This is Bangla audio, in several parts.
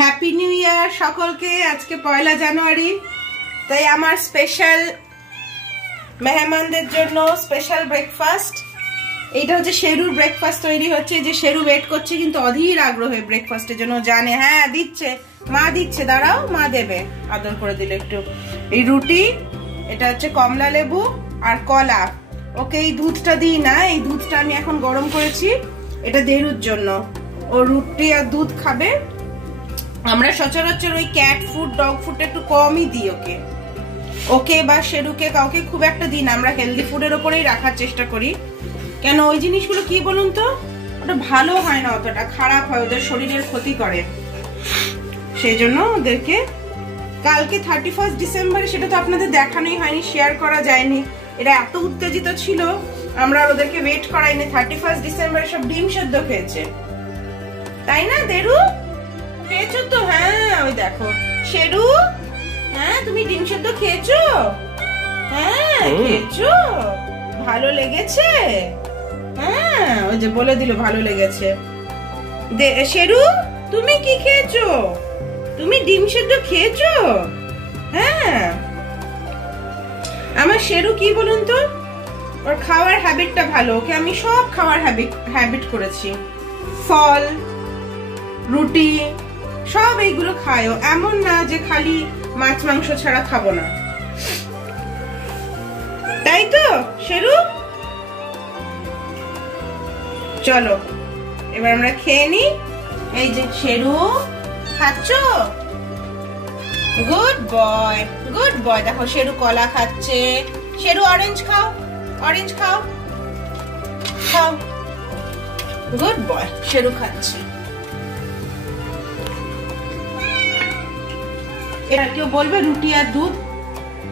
হ্যাপি নিউ ইয়ার সকলকে। আজকে 1 জানুয়ারি, তাই আমার স্পেশাল মেহমানদের জন্য স্পেশাল ব্রেকফাস্ট। এইটা হচ্ছে শেরুর ব্রেকফাস্ট তৈরি হচ্ছে। যে শেরু ওয়েট করছে কিন্তু অধীর আগ্রহে ব্রেকফাস্টের জন্য, জানে হ্যাঁ দিচ্ছে, মা দিচ্ছে, দাঁড়াও মা দেবে, আদর করে দিলে একটু। এই রুটি, এটা হচ্ছে কমলা লেবু আর কলা। ওকে এই দুধটা দিই না, এই দুধটা আমি এখন গরম করেছি, এটা দেরুর জন্য। ও রুটি আর দুধ খাবে। আমরা সচরাচর ওই ক্যাট ফুড ডগ ফুড একটু কমই দিই ওকে, ওকে বা শেরুকে কাউকে খুব একটা দিই না। আমরা হেলদি ফুডের ওপরেই রাখার চেষ্টা করি। কেন ওই জিনিসগুলো কি বলুন তো, ওটা ভালো হয় না, অতটা খারাপ হয়, ওদের শরীরের ক্ষতি করে। সেই জন্য ওদেরকে কালকে 31 ডিসেম্বরে, সেটা তো আপনাদের দেখানোই হয়নি, শেয়ার করা যায়নি। এটা এত উত্তেজিত ছিল, আমরা ওদেরকে ওয়েট করাইনি। 31 ডিসেম্বরে সব ডিম সেদ্ধ খেয়েছে, তাই না দেরু? খেয়েছো তো? হ্যাঁ ওই দেখো শেরু, হ্যাঁ তুমি ডিম সেদ্ধ খেয়েছো? হ্যাঁ খেয়েছো, ভালো লেগেছে? হ্যাঁ ওই যে বলে দিল ভালো লেগেছে। শেরু তুমি কি খেয়েছো? তুমি ডিম সেদ্ধ খেয়েছো? হ্যাঁ আমার শেরু কি বলুন তো, ওর খাওয়ার হ্যাবিটটা ভালো। ওকে আমি সব খাওয়ার হ্যাবিট করেছি, ফল রুটি সব এইগুলো খায়ও, এমন না যে খালি মাছ মাংস ছাড়া খাবো না, তাই তো শেরু? চলো এবার আমরা খেয়ে নি। এই যে শেরু খাচ্ছো, গুড বয় গুড বয়। দেখো শেরু কলা খাচ্ছে। শেরু অরেঞ্জ খাও, অরেঞ্জ খাও, খাও, গুড বয়। শেরু খাচ্ছে। এটা কেউ বলবে রুটি আর দুধ,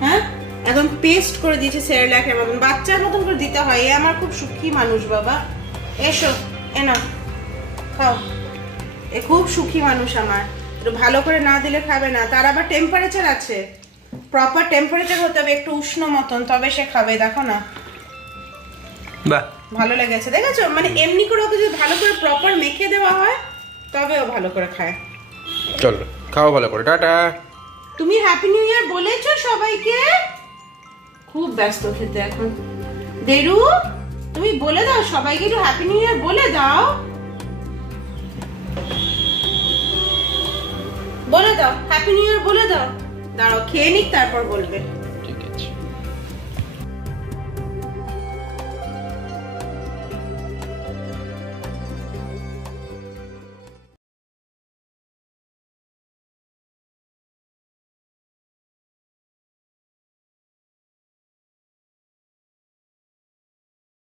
হ্যাঁ একদম পেস্ট করে দিয়েছে সেরেল্যাকের মতন, বাচ্চার মতন করে দিতে হয়। এ আমার খুব সুখী মানুষ বাবা, এসো এনা খাও। এ খুব সুখী মানুষ আমার, একটু ভালো করে না দিলে খাবে না। তার আবার টেম্পারেচার আছে, প্রপার টেম্পারেচার হতে হবে, একটু উষ্ণ মতন, তবে সে খাবে। দেখো না বাহ ভালো লেগেছে, দেখেছো? মানে এমনি করে ওকে যদি ভালো করে প্রপার মেখে দেওয়া হয় তবে ও ভালো করে খায়। চলো খাও ভালো করে, টাটা। তুমি হ্যাপি নিউ ইয়ার বলেছো সবাইকে? খুব ব্যস্ত খেতে এখন। দেরু তুমি বলে দাও সবাইকে, একটু হ্যাপি নিউ ইয়ার বলে দাও, বলে দাও হ্যাপি নিউ ইয়ার বলে দাও। দাঁড়াও খেয়ে নিক তারপর বলবে।